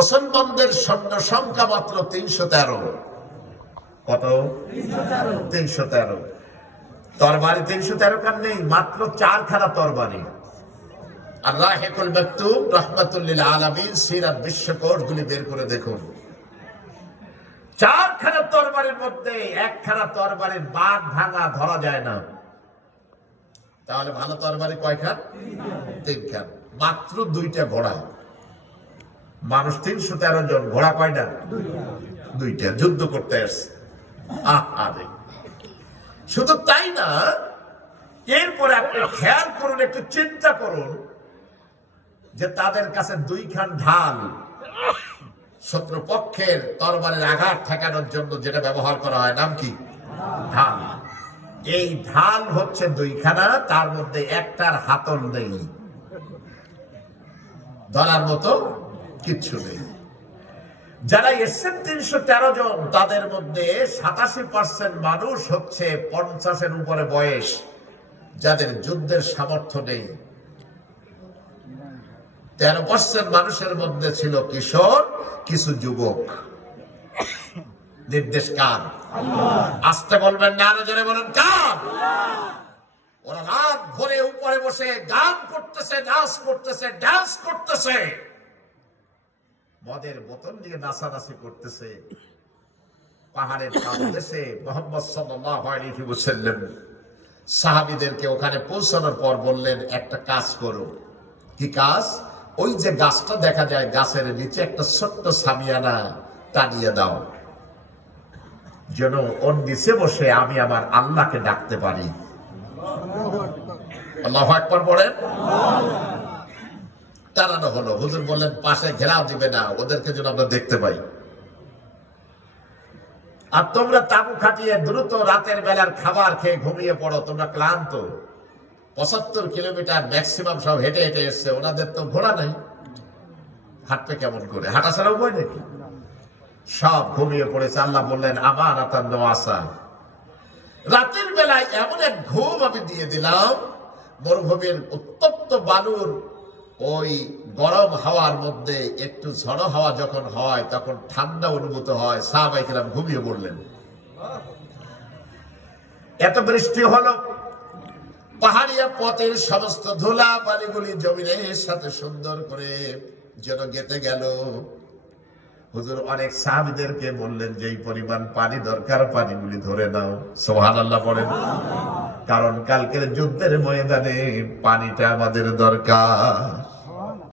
মুসলমানদের সৈন্য সংখ্যা মাত্র 313। কত? 313। তরবারি 313 খান নেই, মাত্র 4 খানা তরবারি। আর রাহিকুল মাকতুম রাহমাতুল লিল আলামিন সিরাত বিশ্বকোষগুলি বের করে দেখুন, 4 খানা তরবারির মধ্যে 1 খানা তরবারির বাদ ভাঙা ধরা যায় না। তাহলে ভালো তরবারি কয় খান? 3 খান। মাত্র 2টা ঘোড়া। মানুষ 313 জন, ঘোড়া কয়টা? 2টা। যুদ্ধ করতে আসছে। আরে শুধু তাই না, এরপরে আপনি খেয়াল করুন, একটু চিন্তা করুন যে তাদের কাছে 2 খান ঢাল, শত্রুপক্ষের তরবারের আঘাত ঠেকানোর জন্য যেটা ব্যবহার করা হয়, নাম কি? ঢাল। এই ঢাল হচ্ছে 2 খানা, তার মধ্যে একটার হাতল নেই, ধরার মতো কিচ্ছু নেই। যারা এসছেন 313 জন, তাদের মধ্যে 87% মানুষ হচ্ছে 50-এর উপরে বয়স, যাদের যুদ্ধের সামর্থ্য নেই। 13% মানুষের মধ্যে ছিল কিশোর, কিছু যুবক। নির্দেশ কার? আসতে বলবেন না, আরো জোরে বলেন কার? ওরা রাত ভরে উপরে বসে গান করতেছে, নাচ করতেছে, ডান্স করতেছে, মদের বোতল নিয়ে নাচানাচি করতেছে। পাহাড়ের পাদদেশে মুহাম্মদ সাল্লাল্লাহু আলাইহি ওয়াসাল্লাম সাহাবীদেরকে ওখানে পৌঁছানোর পর বললেন, একটা কাজ করো। কি কাজ? ওই যে গাছটা দেখা যায়, গাছের নিচে একটা ছোট্ট সামিয়ানা টানিয়ে দাও, যেন ওর নিচে বসে আমি আমার আল্লাহকে ডাকতে পারি। আল্লাহু আকবার বলেন। টানানো হলো। হুজুর বললেন, পাশে ঘেরাও দিবে না, ওদেরকে যেন আমরা দেখতে পাই। আর তোমরা তাবু খাটিয়ে দ্রুত রাতের বেলার খাবার খেয়ে ঘুমিয়ে পড়ো, তোমরা ক্লান্ত। 75 কিলোমিটার ম্যাক্সিমাম সব হেঁটে হেঁটে এসছে, ওনাদের তো ঘোড়া নাই, হাঁটবে কেমন করে? হাঁটা ছাড়া উপায় নাকি? সব ঘুমিয়ে পড়েছে। আল্লাহ বললেন, আমার আতার নোয়াসা, রাতের বেলায় এমন এক ঘুম আমি দিয়ে দিলাম, মরুভূমির উত্তপ্ত বালুর ওই গরম হাওয়ার মধ্যে একটু ঝড়ো হাওয়া যখন হয়, তখন ঠান্ডা অনুভূত হয়। সাহাবায়ে কেরাম ঘুমিয়ে পড়লেন। এত বৃষ্টি হলো, পাহাড়িয়া পথের সমস্ত ধুলা বালিগুলি জমিনের সাথে সুন্দর করে যেন গেঁথে গেল। হুজুর অনেক সাহাবীদেরকে বললেন, যে এই পরিমাণ পানি দরকার, পানিগুলি ধরে নাও। সুবহানাল্লাহ বলেন। কারণ কালকের যুদ্ধের ময়দানে পানিটা আমাদের দরকার।